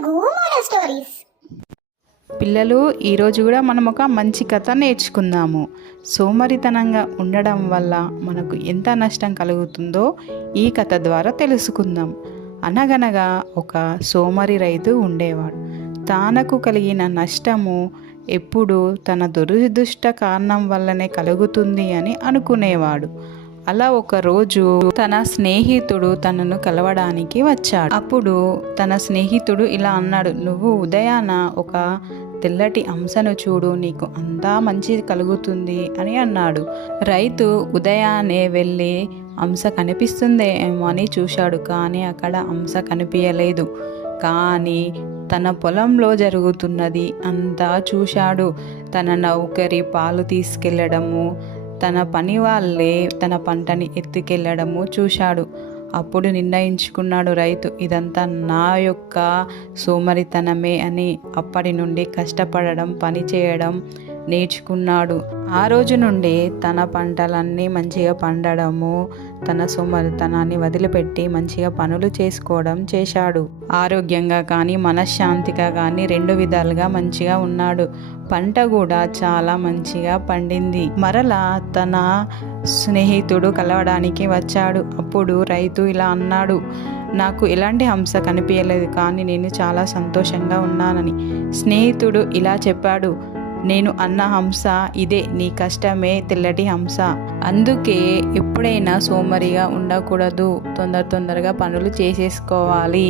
Telugu moral stories. పిల్లలు, ఈరోజు కూడా మనం ఒక మంచి కథ నేర్చుకుందాము. సోమరితనంగా ఉండడం వల్ల మనకు ఎంత నష్టం కలుగుతుందో ఈ కథ ద్వారా తెలుసుకుందాం. అనగనగా ఒక సోమరి రైతు ఉండేవాడు. తనకు కలిగిన నష్టము ఎప్పుడు తన దురదృష్ట కారణం వల్లనే కలుగుతుంది అని అనుకునేవాడు. అలా ఒకరోజు తన స్నేహితుడు తనను కలవడానికి వచ్చాడు. అప్పుడు తన స్నేహితుడు ఇలా అన్నాడు, నువ్వు ఉదయాన ఒక తెల్లటి హంసను చూడు, నీకు అంతా మంచి కలుగుతుంది అని అన్నాడు. రైతు ఉదయాన్నే వెళ్ళి హంస కనిపిస్తుందేమో అని చూశాడు, కానీ అక్కడ హంస కనిపించలేదు. కానీ తన పొలంలో జరుగుతున్నది అంతా చూశాడు. తన నౌకరి పాలు తీసుకెళ్ళడము, తన పని వాళ్ళే తన పంటని ఎత్తుకెళ్ళడము చూశాడు. అప్పుడు నిర్ణయించుకున్నాడు రైతు, ఇదంతా నా యొక్క సోమరితనమే అని. అప్పటి నుండి కష్టపడడం, పని చేయడం నేర్చుకున్నాడు. ఆ రోజు నుండి తన పంటలన్నీ మంచిగా పండడము, తన సోమరితనాన్ని వదిలిపెట్టి మంచిగా పనులు చేసుకోవడం చేశాడు. ఆరోగ్యంగా కానీ మనశ్శాంతిగా కానీ రెండు విధాలుగా మంచిగా ఉన్నాడు. పంట కూడా చాలా మంచిగా పండింది. మరలా తన స్నేహితుడు కలవడానికి వచ్చాడు. అప్పుడు రైతు ఇలా అన్నాడు, నాకు ఎలాంటి హంస కనిపించలేదు, కానీ నేను చాలా సంతోషంగా ఉన్నానని. స్నేహితుడు ఇలా చెప్పాడు, నేను అన్న హంస ఇదే, నీ కష్టమే తెల్లటి హంస. అందుకే ఎప్పుడైనా సోమరిగా ఉండకూడదు, తొందరగా పనులు చేసేసుకోవాలి.